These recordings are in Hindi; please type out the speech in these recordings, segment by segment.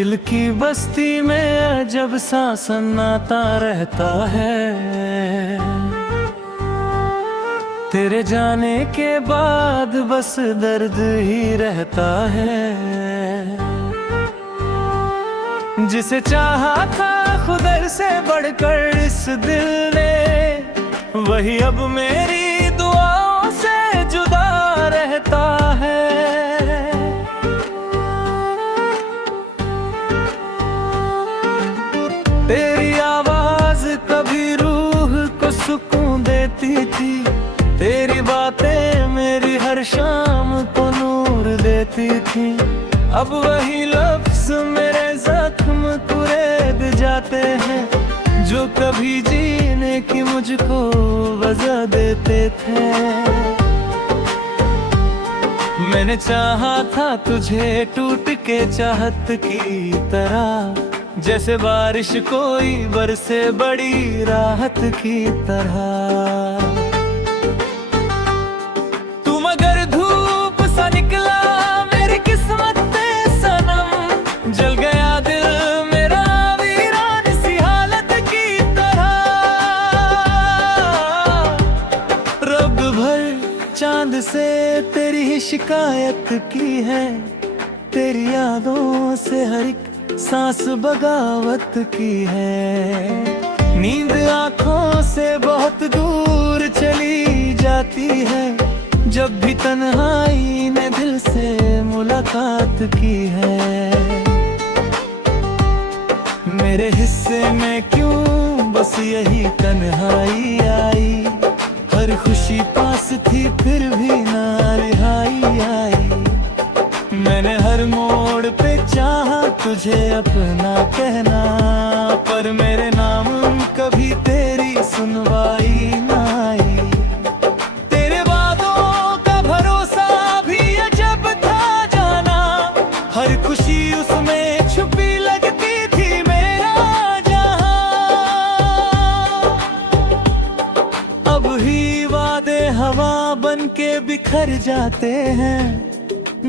दिल की बस्ती में अजब सा सन्नाटा रहता है। तेरे जाने के बाद बस दर्द ही रहता है। जिसे चाहा था खुदा से बढ़कर इस दिल ने, वही अब मेरी दुआओं से जुदा रहता है। तेरी आवाज कभी रूह को सुकून देती थी, तेरी बातें मेरी हर शाम को नूर देती थी। अब वही लफ्ज़ मेरे जख्म कुरेद जाते हैं, जो कभी जीने की मुझको वजह देते थे। मैंने चाहा था तुझे टूट के चाहत की तरह, जैसे बारिश कोई बरसे बड़ी राहत की तरह। तू मगर धूप सा निकला मेरी किस्मत में सनम, जल गया दिल मेरा वीरान सी हालत की तरह। रब भर चांद से तेरी ही शिकायत की है, तेरी यादों से हर एक सांस बगावत की है। नींद आँखों से बहुत दूर चली जाती है, जब भी तन्हाई ने दिल से मुलाकात की है। मेरे हिस्से में क्यों बस यही तन्हाई आई, हर खुशी पास थी फिर भी ना रिहाई आई। मैंने हर मोड़ पे चाहा तुझे अपना कहना, पर मेरे नाम कभी तेरी सुनवाई ना आई। तेरे वादों का भरोसा भी अजब था जाना, हर खुशी उसमें छुपी लगती थी मेरा जहां। अब ही वादे हवा बन के बिखर जाते हैं,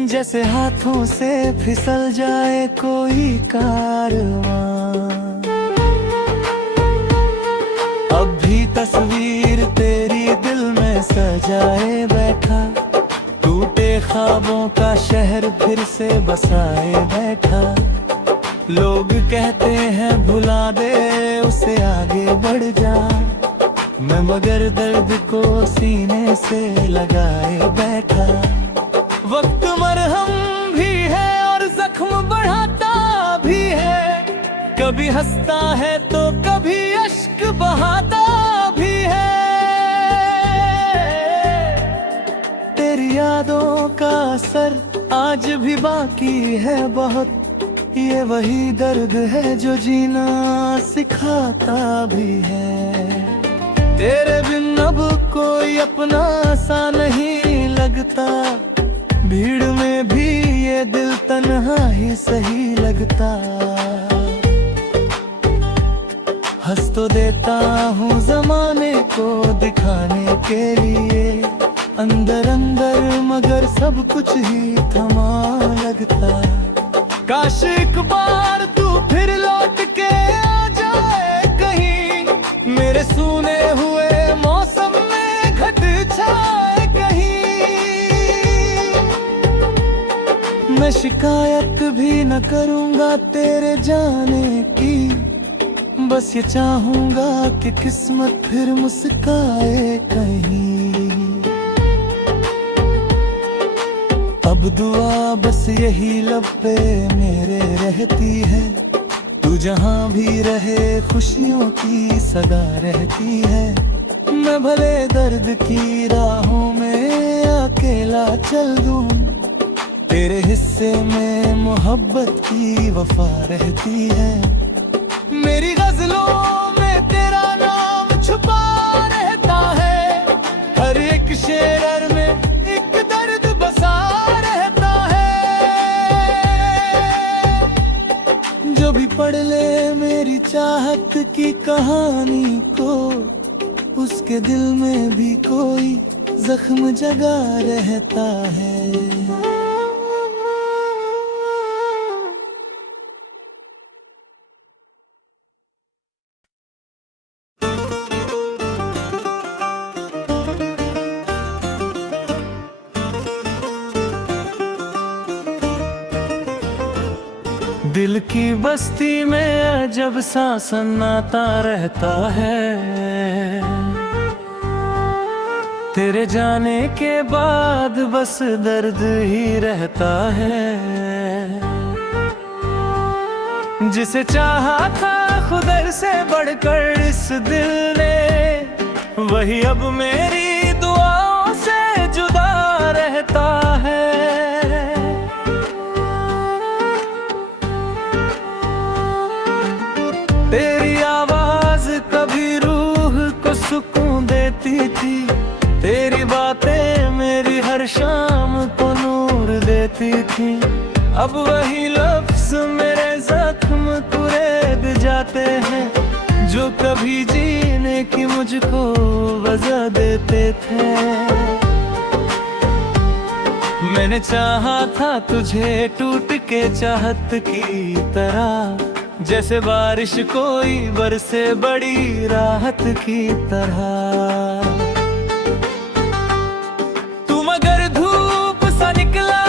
जैसे हाथों से फिसल जाए कोई कारवां। अब भी तस्वीर तेरी दिल में सजाए बैठा, टूटे ख्वाबों का शहर फिर से बसाए बैठा। लोग कहते हैं भुला दे उसे आगे बढ़ जा, मैं मगर दर्द को सीने से लगाए बैठा। वक्त मरहम भी है और जख्म बढ़ाता भी है, कभी हंसता है तो कभी अश्क बहाता भी है। तेरी यादों का असर आज भी बाकी है बहुत, ये वही दर्द है जो जीना सिखाता भी है। तेरे बिन अब कोई अपना सा नहीं लगता, भीड़ में भी ये दिल तन्हा ही सही लगता। हंस तो देता हूँ जमाने को दिखाने के लिए, अंदर अंदर मगर सब कुछ ही थमा लगता। काश एक बार तू फिर लौट के आ जाए कहीं, मेरे सूने हुए मौसम में घट छाए कहीं। मैं शिकायत भी न करूँगा तेरे जाने की, बस ये चाहूँगा कि किस्मत फिर मुस्काए कहीं। अब दुआ बस यही लब पे मेरे रहती है, तू जहाँ भी रहे खुशियों की सदा रहती है। मैं भले दर्द की राहों में अकेला चल दूँ, तेरे हिस्से में मोहब्बत की वफा रहती है। मेरी गजलों में तेरा नाम छुपा रहता है, हर एक शेर में एक दर्द बसा रहता है। जो भी पढ़ ले मेरी चाहत की कहानी को, उसके दिल में भी कोई जख्म जगा रहता है। दिल की बस्ती में अजब सा सन्नाटा रहता है, तेरे जाने के बाद बस दर्द ही रहता है। जिसे चाहा था खुदा से बढ़कर इस दिल ने, वही अब मेरी दुआओं से जुदा रहता है। तेरी आवाज कभी रूह को सुकून देती थी, तेरी बातें मेरी हर शाम को नूर देती थी। अब वही लफ्ज़ मेरे जख्म कुरेद जाते हैं, जो कभी जीने की मुझको वजह देते थे। मैंने चाहा था तुझे टूट के चाहत की तरह, जैसे बारिश कोई बरसे बड़ी राहत की तरह। तू मगर धूप सा निकला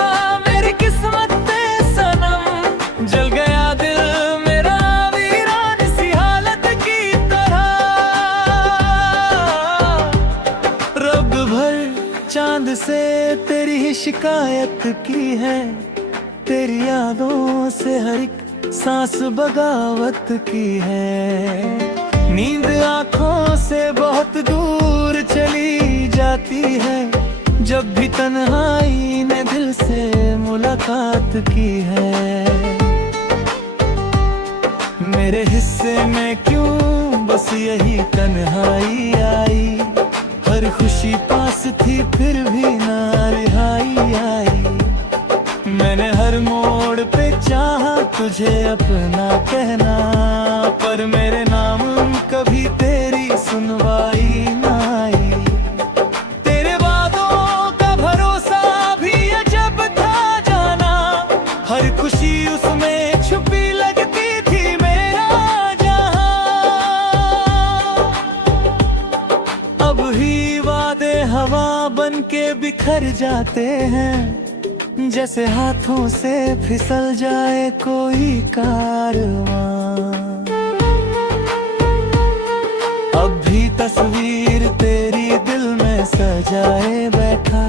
मेरी किस्मत में सनम, जल गया दिल मेरा वीरान सी हालत की तरह। रब भर चांद से तेरी ही शिकायत की है, तेरी यादों से हर एक सांस बगावत की है। नींद आँखों से बहुत दूर चली जाती है, जब भी तन्हाई ने दिल से मुलाकात की है। मेरे हिस्से में क्यों बस यही तन्हाई आई, हर खुशी पास थी फिर भी ना रिहाई आई। मैंने हर मोड़ पे चाहा तुझे अपना कहना, पर मेरे नाम कभी तेरी सुनवाई ना आई। तेरे वादों का भरोसा भी अजब था जाना, हर खुशी उसमें छुपी लगती थी मेरा जहां। अब ही वादे हवा बन के बिखर जाते हैं, जैसे हाथों से फिसल जाए कोई कारवां। अब भी तस्वीर तेरी दिल में सजाए बैठा,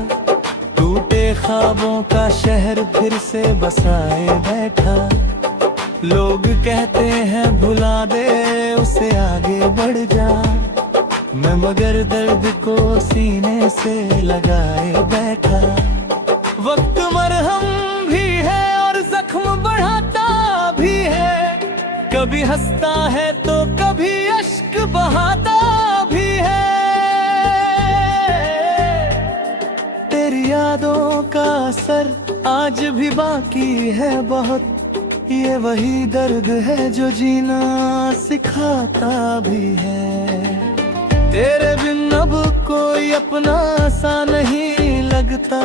टूटे ख्वाबों का शहर फिर से बसाए बैठा। लोग कहते हैं भुला दे उसे आगे बढ़ जा, मैं मगर दर्द को सीने से लगाए बैठा। वक्त मरहम भी है और जख्म बढ़ाता भी है, कभी हंसता है तो कभी अश्क बहाता भी है। तेरी यादों का असर आज भी बाकी है बहुत, ये वही दर्द है जो जीना सिखाता भी है। तेरे बिन अब कोई अपना सा नहीं लगता,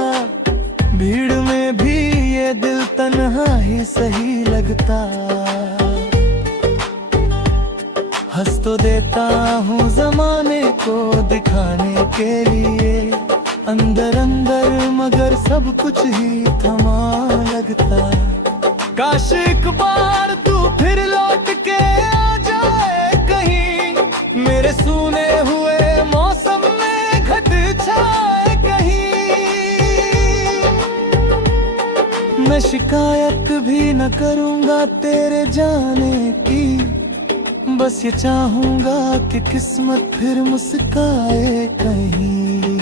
भीड़ में भी ये दिल तन्हा ही सही लगता। हंस तो देता हूँ जमाने को दिखाने के लिए, अंदर अंदर मगर सब कुछ ही थमा लगता। काश एक बार तू फिर लौट के आ जाए कहीं, मेरे सूने हुए मौसम में घट छाए कहीं। मैं शिकायत भी न करूँगा तेरे जाने की, बस ये चाहूँगा कि किस्मत फिर मुस्काए कहीं।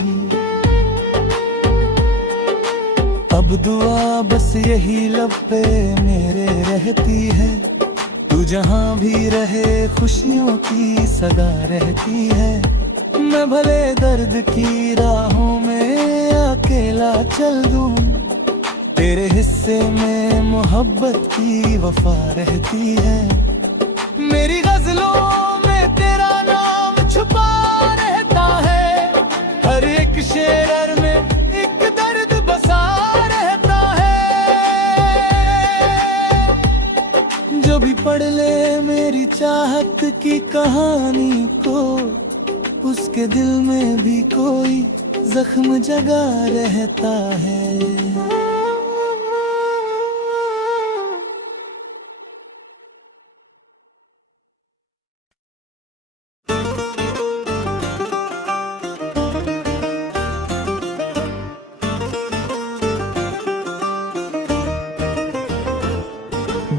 अब दुआ बस यही लब पे मेरे रहती है, तू जहाँ भी रहे खुशियों की सदा रहती है। मैं भले दर्द की राहों में अकेला चल दूं, तेरे हिस्से में मोहब्बत की वफा रहती है। मेरी गजलों में तेरा नाम छुपा रहता है, हर एक शेर में एक दर्द बसा रहता है। जो भी पढ़ ले मेरी चाहत की कहानी को, उसके दिल में भी कोई जख्म जगा रहता है।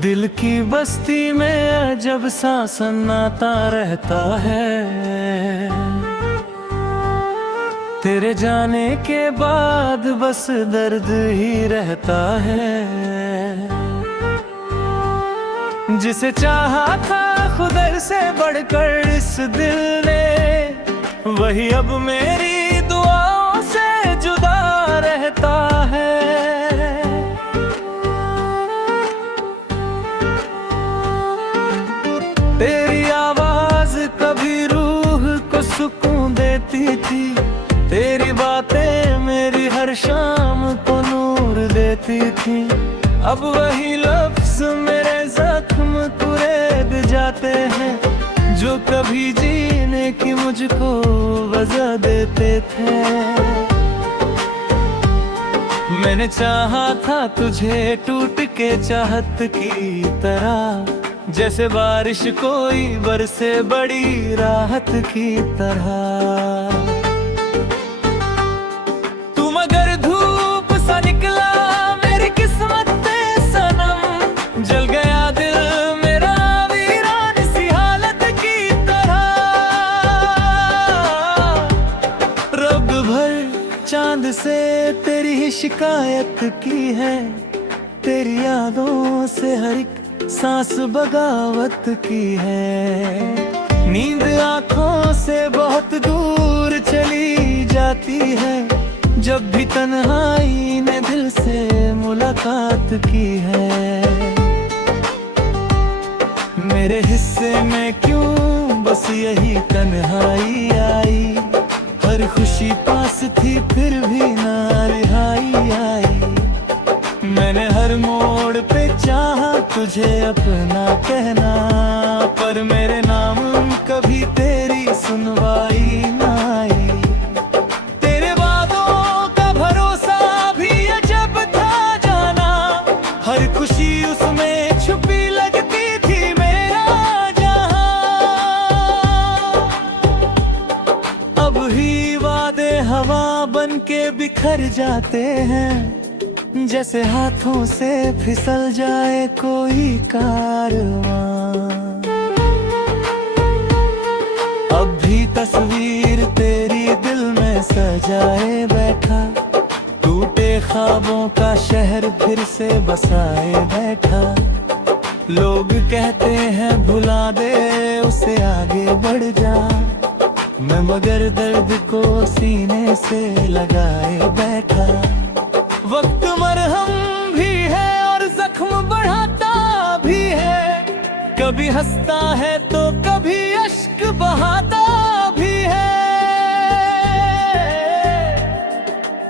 दिल की बस्ती में अजब सा सन्नाटा रहता है। तेरे जाने के बाद बस दर्द ही रहता है। जिसे चाहा था खुदा से बढ़कर इस दिल ने, वही अब मेरी दुआओं से जुदा रहता है। तेरी आवाज कभी रूह को सुकून देती थी, तेरी बातें मेरी हर शाम को नूर देती थी। अब वही लफ्ज़ मेरे जख्म कुरेद जाते हैं, जो कभी जीने की मुझको वजह देते थे। मैंने चाहा था तुझे टूट के चाहत की तरह, जैसे बारिश कोई बरसे बड़ी राहत की तरह। तू मगर धूप सा निकला मेरी किस्मत में सनम, जल गया दिल मेरा वीरान सी हालत की तरह। रब भर चांद से तेरी ही शिकायत की है, तेरी यादों से हर एक सांस बगावत की है। नींद आँखों से बहुत दूर चली जाती है, जब भी तन्हाई ने दिल से मुलाकात की है। मेरे हिस्से में क्यों बस यही तन्हाई आई, हर खुशी पास थी फिर भी ना रिहाई आई। मैंने हर मोड़ पे चाहा तुझे अपना कहना, पर मेरे नाम कभी तेरी सुनवाई ना आई। तेरे वादों का भरोसा भी अजब था जाना, हर खुशी उसमें छुपी लगती थी मेरा जहां। अब ही वादे हवा बन के बिखर जाते हैं, जैसे हाथों से फिसल जाए कोई कारवां। अब भी तस्वीर तेरी दिल में सजाए बैठा, टूटे ख्वाबों का शहर फिर से बसाए बैठा। लोग कहते हैं भुला दे उसे आगे बढ़ जा, मैं मगर दर्द को सीने से लगाए बैठा। वक्त मरहम भी है और जख्म बढ़ाता भी है, कभी हंसता है तो कभी अश्क बहाता भी है।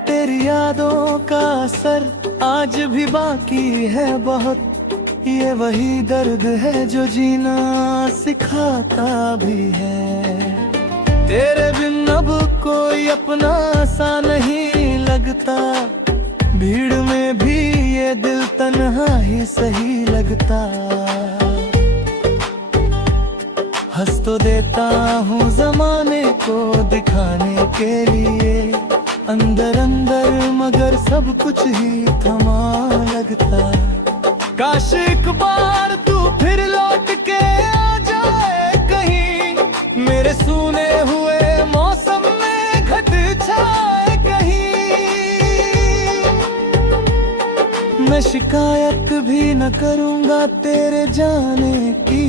तेरी यादों का असर आज भी बाकी है बहुत, ये वही दर्द है जो जीना सिखाता भी है। तेरे बिन अब कोई अपना सा नहीं लगता, भीड़ में भी ये दिल तन्हा ही सही लगता। हंस तो देता हूँ जमाने को दिखाने के लिए, अंदर अंदर मगर सब कुछ ही थमा लगता। काश एक बार तू फिर लौट के आ जाए कहीं, मेरे सूने हुए मौसम में घट छाए कहीं। मैं शिकायत भी न करूँगा तेरे जाने की,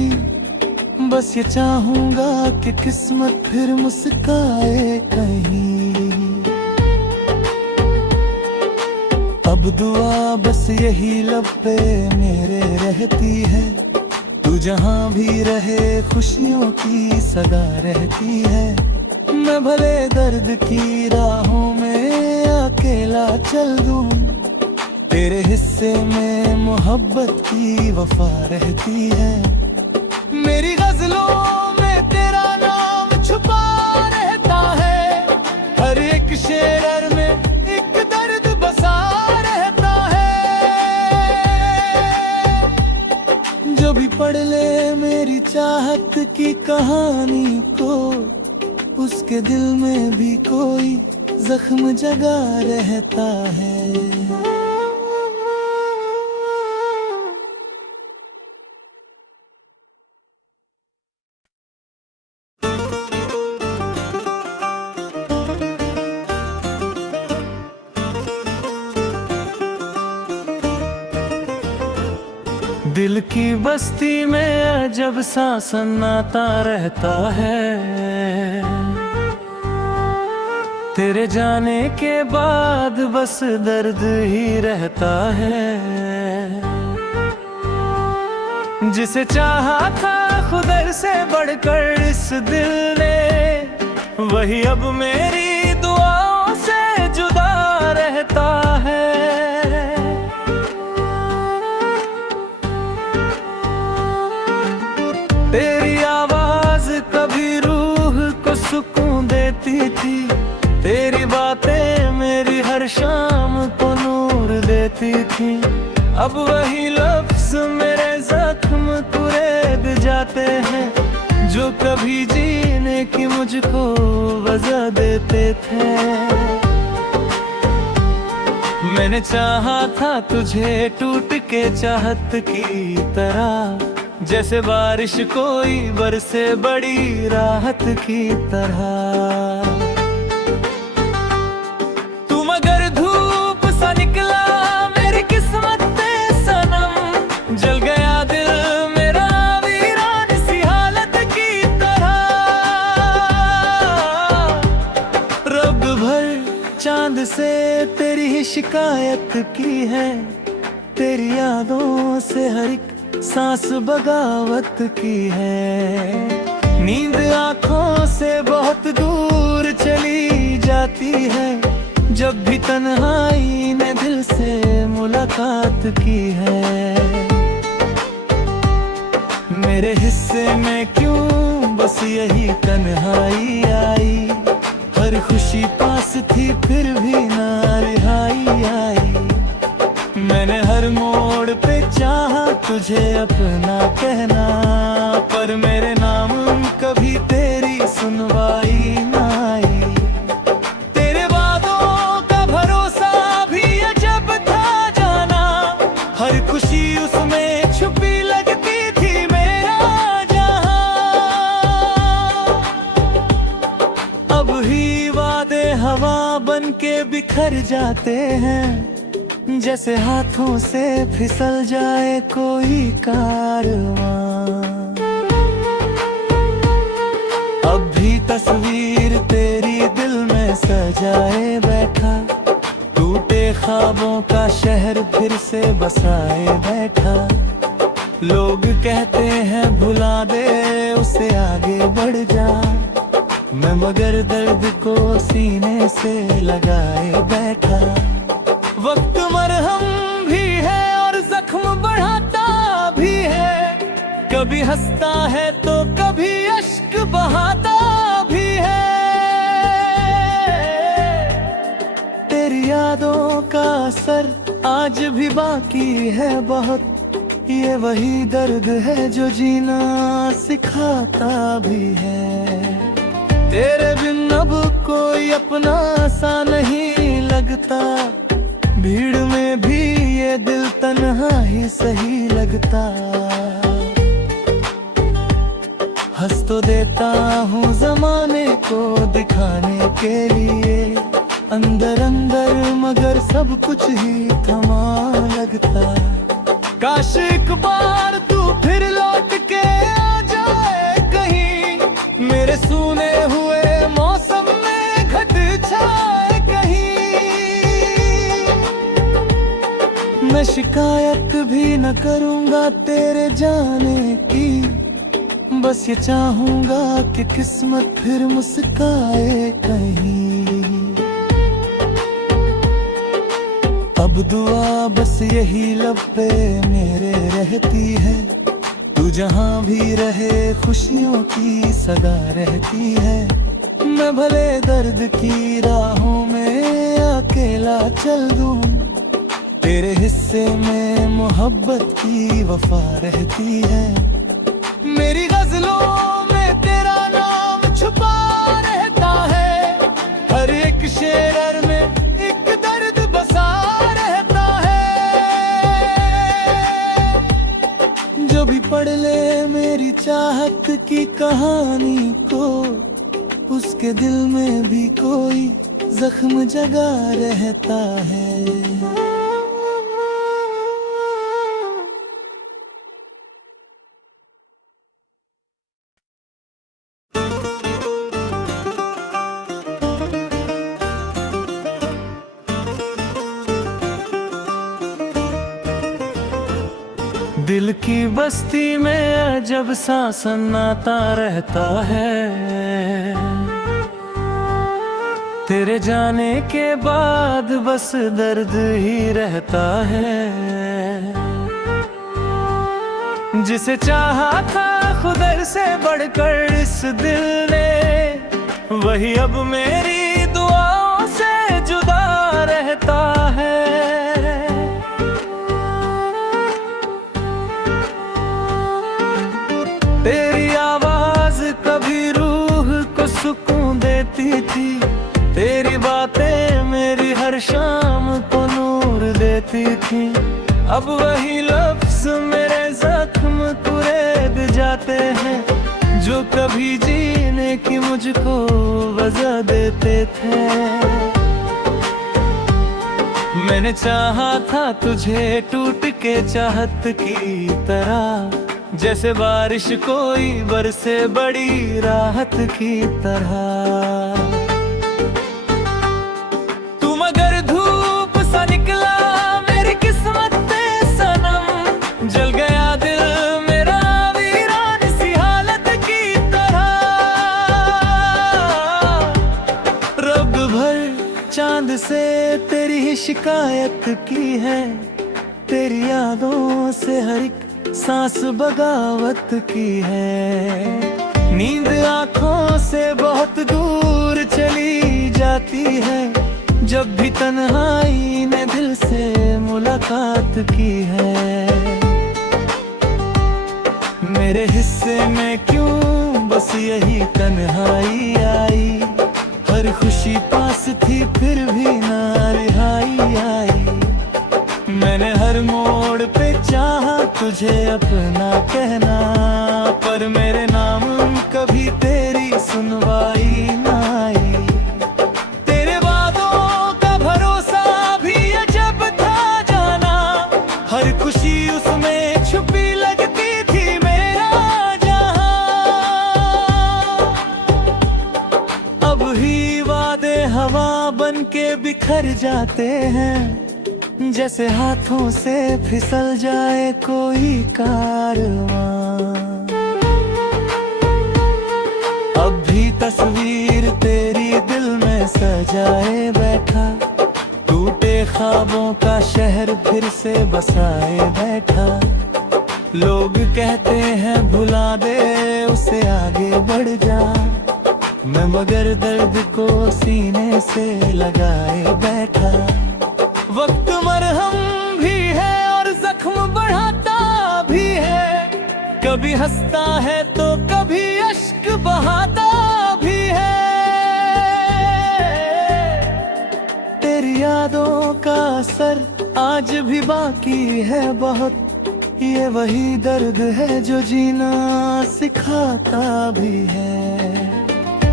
बस ये चाहूँगा कि किस्मत फिर मुस्काए कहीं। अब दुआ बस यही लब पे मेरे रहती है, तू जहाँ भी रहे खुशियों की सदा रहती है। मैं भले दर्द की राहों में अकेला चल दूं, तेरे हिस्से में मोहब्बत की वफा रहती है। मेरी गजलों में तेरा नाम छुपा रहता है, हर एक शेर में एक दर्द बसा रहता है। जो भी पढ़ ले मेरी चाहत की कहानी को, उसके दिल में भी कोई जख्म जगा रहता है। दिल की बस्ती में अजब सा सन्नाटा रहता है। तेरे जाने के बाद बस दर्द ही रहता है। जिसे चाहा था खुदा से बढ़कर इस दिल ने, वही अब मेरी दुआओं से जुदा रहता है। तेरी आवाज कभी रूह को सुकून देती थी, तेरी बातें मेरी हर शाम को नूर देती थी। अब वही लफ्ज़ मेरे जख्म कुरेद जाते हैं, जो कभी जीने की मुझको वजह देते थे। मैंने चाहा था तुझे टूट के चाहत की तरह, जैसे बारिश कोई बरसे बड़ी राहत की तरह। तू मगर धूप सा निकला मेरी किस्मत में सनम, जल गया दिल मेरा वीरान सी हालत की तरह। रब भर चांद से तेरी ही शिकायत की है, तेरी यादों से हर एक सांस बगावत की है। नींद आँखों से बहुत दूर चली जाती है, जब भी तन्हाई ने दिल से मुलाकात की है। मेरे हिस्से में क्यों बस यही तन्हाई आई, हर खुशी पास थी फिर भी ना रिहाई आई। मैंने हर मोड़ पे चाहा तुझे अपना कहना, पर मेरे नाम कभी तेरी सुनवाई ना आई। तेरे वादों का भरोसा भी अजब था जाना, हर खुशी उसमें छुपी लगती थी मेरा जहां। अब ही वादे हवा बन के बिखर जाते हैं, जैसे हाथों से फिसल जाए कोई कारवां। अब भी तस्वीर तेरी दिल में सजाए बैठा, टूटे ख्वाबों का शहर फिर से बसाए बैठा। लोग कहते हैं भुला दे उसे आगे बढ़ जा, मैं मगर दर्द को सीने से लगाए बैठा। वक्त मरहम भी है और जख्म बढ़ाता भी है, कभी हंसता है तो कभी अश्क बहाता भी है। तेरी यादों का असर आज भी बाकी है बहुत, ये वही दर्द है जो जीना सिखाता भी है। तेरे बिन अब कोई अपना सा नहीं लगता, भीड़ में भी ये दिल तन्हा ही सही लगता। हंस तो देता हूँ जमाने को दिखाने के लिए, अंदर अंदर मगर सब कुछ ही थमा लगता। काश एक बार तू फिर लौट के आ जाए कहीं, मेरे सूने हुए मौसम में घट छाए कहीं। मैं शिकायत भी न करूँगा तेरे जाने की, बस ये चाहूँगा कि किस्मत फिर मुस्काए कहीं। अब दुआ बस यही लब पे मेरे रहती है, तू जहाँ भी रहे खुशियों की सदा रहती है। मैं भले दर्द की राहों में अकेला चल दूँ, तेरे हिस्से में मोहब्बत की वफा रहती है। मेरी गजलों में तेरा नाम छुपा रहता है, हर एक शेर में एक दर्द बसा रहता है। जो भी पढ़ ले मेरी चाहत की कहानी को, उसके दिल में भी कोई जख्म जगा रहता है। दिल की बस्ती में अजब सा सन्नाटा रहता है। तेरे जाने के बाद बस दर्द ही रहता है। जिसे चाहा था खुदा से बढ़कर इस दिल ने, वही अब मेरी दुआओं से जुदा रहता है। तेरी आवाज कभी रूह को सुकून देती थी, तेरी बातें मेरी हर शाम को नूर देती थी। अब वही लफ्ज मेरे जख्म कुरेद जाते हैं, जो कभी जीने की मुझको वजह देते थे। मैंने चाहा था तुझे टूट के चाहत की तरह, जैसे बारिश कोई बरसे बड़ी राहत की तरह। तू मगर धूप सा निकला मेरी किस्मत में सनम, जल गया दिल मेरा वीरान सी हालत की तरह। रब भर चांद से तेरी ही शिकायत की है, तेरी यादों से हर एक सांस बगावत की है। नींद आँखों से बहुत दूर चली जाती है, जब भी तन्हाई ने दिल से मुलाकात की है। मेरे हिस्से में क्यों बस यही तन्हाई आई, हर खुशी पास थी फिर भी ना रिहाई आई। मैंने हर मोड़ पे चाहा तुझे अपना कहना, पर मेरे नाम कभी तेरी सुनवाई ना आई। तेरे वादों का भरोसा भी अजब था जाना, हर खुशी उसमें छुपी लगती थी मेरा जहां। अब ही वादे हवा बन के बिखर जाते हैं, जैसे हाथों से फिसल जाए कोई कारवां। अब भी तस्वीर तेरी दिल में सजाए बैठा, टूटे ख्वाबों का शहर फिर से बसाए बैठा। लोग कहते हैं भुला दे उसे आगे बढ़ जा, मैं मगर दर्द को सीने से लगाए बैठा। वक्त मरहम भी है और जख्म बढ़ाता भी है, कभी हंसता है तो कभी अश्क बहाता भी है। तेरी यादों का असर आज भी बाकी है बहुत, ये वही दर्द है जो जीना सिखाता भी है।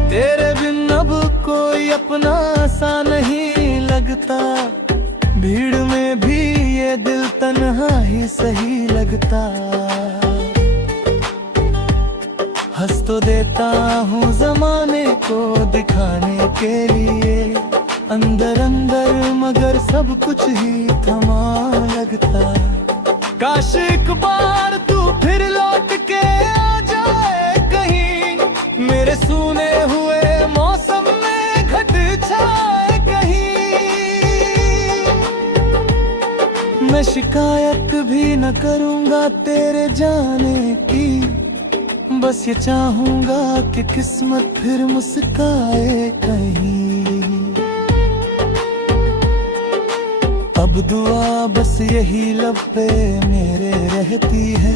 तेरे बिन अब कोई अपना सा नहीं लगता, भीड़ में भी ये दिल तन्हा ही सही लगता। हंस तो देता हूँ जमाने को दिखाने के लिए, अंदर अंदर मगर सब कुछ ही थमा लगता। काश एक बार तू फिर लौट के आ जाए कहीं, मेरे सूने हुए मौसम में घट छाए कहीं। मैं शिकायत भी न करूँगा तेरे जाने की, बस ये चाहूँगा कि किस्मत फिर मुस्काए कहीं। अब दुआ बस यही लब पे मेरे रहती है,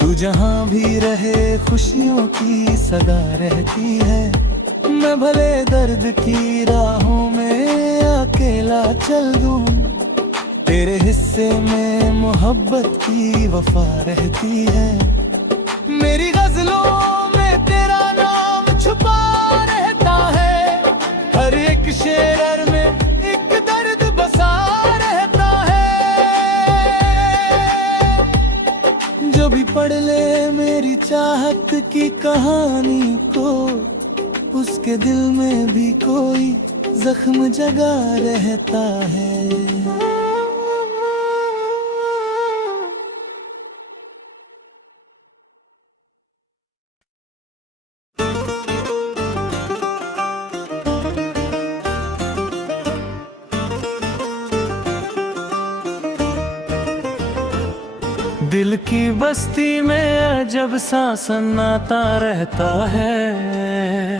तू जहाँ भी रहे खुशियों की सदा रहती है। मैं भले दर्द की राहों में अकेला चल दूँ, तेरे हिस्से में मोहब्बत की वफा रहती है। मेरी गजलों में तेरा नाम छुपा रहता है, हर एक शेर में एक दर्द बसा रहता है। जो भी पढ़ ले मेरी चाहत की कहानी को, उसके दिल में भी कोई जख्म जगा रहता है। दिल की बस्ती में अजब सा सन्नाटा रहता है।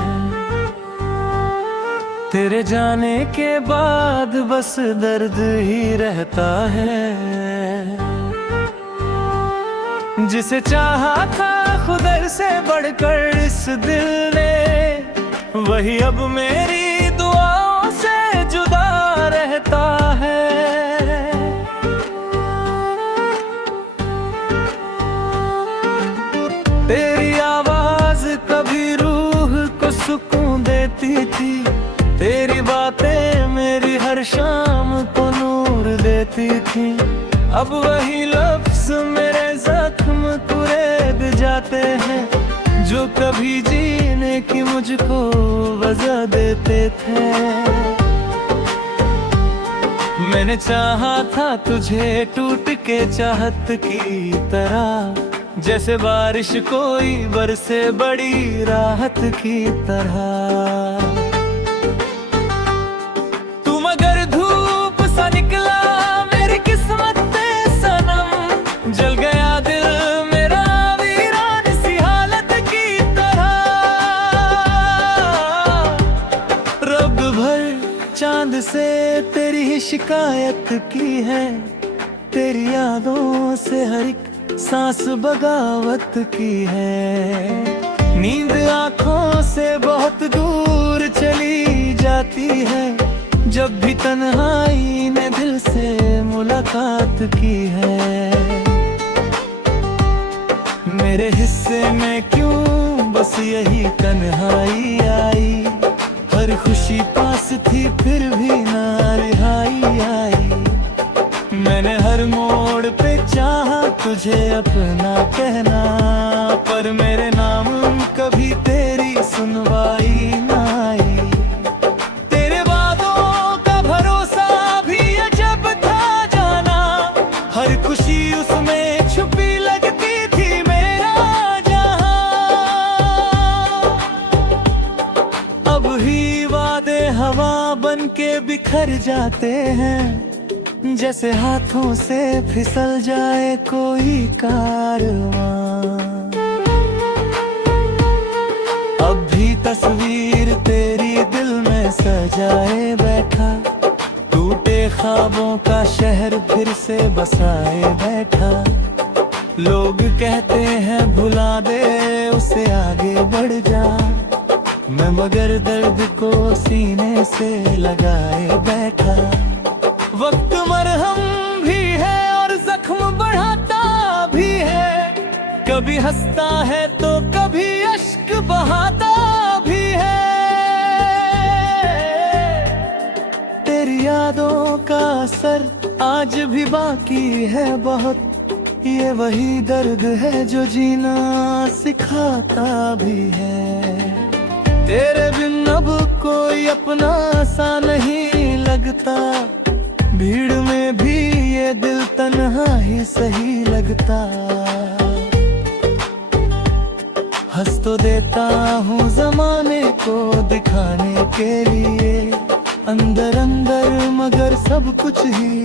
तेरे जाने के बाद बस दर्द ही रहता है। जिसे चाहा था खुदा से बढ़कर इस दिल ने, वही अब मेरी दुआओं से जुदा रहता है। तेरी आवाज कभी रूह को सुकून देती थी, तेरी बातें मेरी हर शाम को नूर देती थी। अब वही लफ्ज़ मेरे जख्म कुरेद जाते हैं, जो कभी जीने की मुझको वजह देते थे। मैंने चाहा था तुझे टूट के चाहत की तरह, जैसे बारिश कोई बरसे बड़ी राहत की तरह। तू मगर धूप सा निकला मेरी किस्मत में सनम, जल गया दिल मेरा वीरान सी हालत की तरह। रब भर चांद से तेरी ही शिकायत की है, तेरी यादों से हर एक सांस बगावत की है। नींद आँखों से बहुत दूर चली जाती है, जब भी तन्हाई ने दिल से मुलाकात की है। मेरे हिस्से में क्यों बस यही तन्हाई आई, हर खुशी पास थी फिर भी ना रिहाई आई। मैंने हर मोड़ पे चाहा तुझे अपना कहना, पर मेरे नाम कभी तेरी सुनवाई ना आई। तेरे वादों का भरोसा भी अजब था जाना, हर खुशी उसमें छुपी लगती थी मेरा जहां। अब ही वादे हवा बन के बिखर जाते हैं, जैसे हाथों से फिसल जाए कोई कारवां। अब भी तस्वीर तेरी दिल में सजाए बैठा, टूटे ख्वाबों का शहर फिर से बसाए बैठा। लोग कहते हैं भुला दे उसे आगे बढ़ जा, मैं मगर दर्द को सीने से लगाए बैठा। वक्त मरहम भी है और जख्म बढ़ाता भी है, कभी हंसता है तो कभी अश्क बहाता भी है। तेरी यादों का असर आज भी बाकी है बहुत, ये वही दर्द है जो जीना सिखाता भी है। तेरे बिन अब कोई अपना सा नहीं लगता, भीड़ में भी ये दिल तन्हा ही सही लगता। हंस तो देता हूँ ज़माने को दिखाने के लिए, अंदर अंदर मगर सब कुछ ही